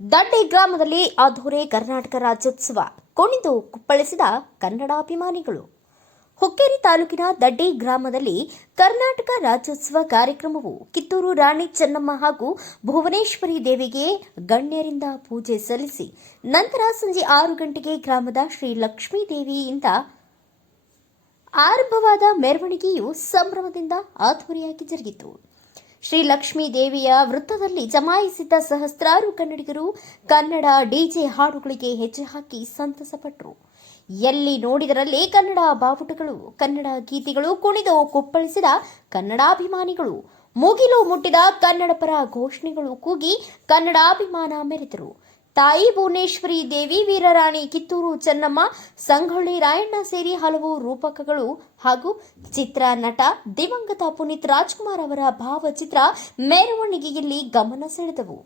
ದಂಡಿ ಗ್ರಾಮದಲ್ಲಿ ಅಧೂರೆ ಕರ್ನಾಟಕ ರಾಜ್ಯೋತ್ಸವ ಕುಣಿದು ಕುಪ್ಪಳಿಸಿದ ಕನ್ನಡಾಭಿಮಾನಿಗಳು. ಹುಕ್ಕೇರಿ ತಾಲೂಕಿನ ದಡ್ಡಿ ಗ್ರಾಮದಲ್ಲಿ ಕರ್ನಾಟಕ ರಾಜ್ಯೋತ್ಸವ ಕಾರ್ಯಕ್ರಮವು ಕಿತ್ತೂರು ರಾಣಿ ಚೆನ್ನಮ್ಮ ಹಾಗೂ ಭುವನೇಶ್ವರಿ ದೇವಿಗೆ ಗಣ್ಯರಿಂದ ಪೂಜೆ ಸಲ್ಲಿಸಿ, ನಂತರ ಸಂಜೆ ಆರು ಗಂಟೆಗೆ ಗ್ರಾಮದ ಶ್ರೀ ಲಕ್ಷ್ಮೀ ದೇವಿಯಿಂದ ಆರಂಭವಾದ ಮೆರವಣಿಗೆಯು ಸಂಭ್ರಮದಿಂದ ಅದ್ದೂರಿಯಾಗಿ ಜರುಗಿತು. ಶ್ರೀ ಲಕ್ಷ್ಮೀ ದೇವಿಯ ವೃತ್ತದಲ್ಲಿ ಜಮಾಯಿಸಿದ್ದ ಸಹಸ್ರಾರು ಕನ್ನಡಿಗರು ಕನ್ನಡ ಡಿಜೆ ಹಾಡುಗಳಿಗೆ ಹೆಜ್ಜೆ ಹಾಕಿ ಸಂತಸಪಟ್ಟರು ಎಲ್ಲಿ ನೋಡಿದರಲ್ಲಿ ಕನ್ನಡ ಬಾವುಟಗಳು, ಕನ್ನಡ ಗೀತೆಗಳು ಕುಣಿದು ಕುಪ್ಪಳಿಸಿದ ಕನ್ನಡಾಭಿಮಾನಿಗಳು. ಮುಗಿಲು ಮುಟ್ಟಿದ ಕನ್ನಡ ಪರ ಘೋಷಣೆಗಳು ಕೂಗಿ ಕನ್ನಡಾಭಿಮಾನ ಮೆರೆದರು. ತಾಯಿ ಭುವನೇಶ್ವರಿ, ದೇವಿ ವೀರರಾಣಿ, ಕಿತ್ತೂರು ಚೆನ್ನಮ್ಮ, ಸಂಗೊಳ್ಳಿ ರಾಯಣ್ಣ ಸೇರಿ ಹಲವು ರೂಪಕಗಳು ಹಾಗೂ ಚಿತ್ರ ನಟ ದಿವಂಗತ ಪುನೀತ್ ರಾಜ್ಕುಮಾರ್ ಅವರ ಭಾವಚಿತ್ರ ಮೆರವಣಿಗೆಯಲ್ಲಿ ಗಮನ ಸೆಳೆದವು.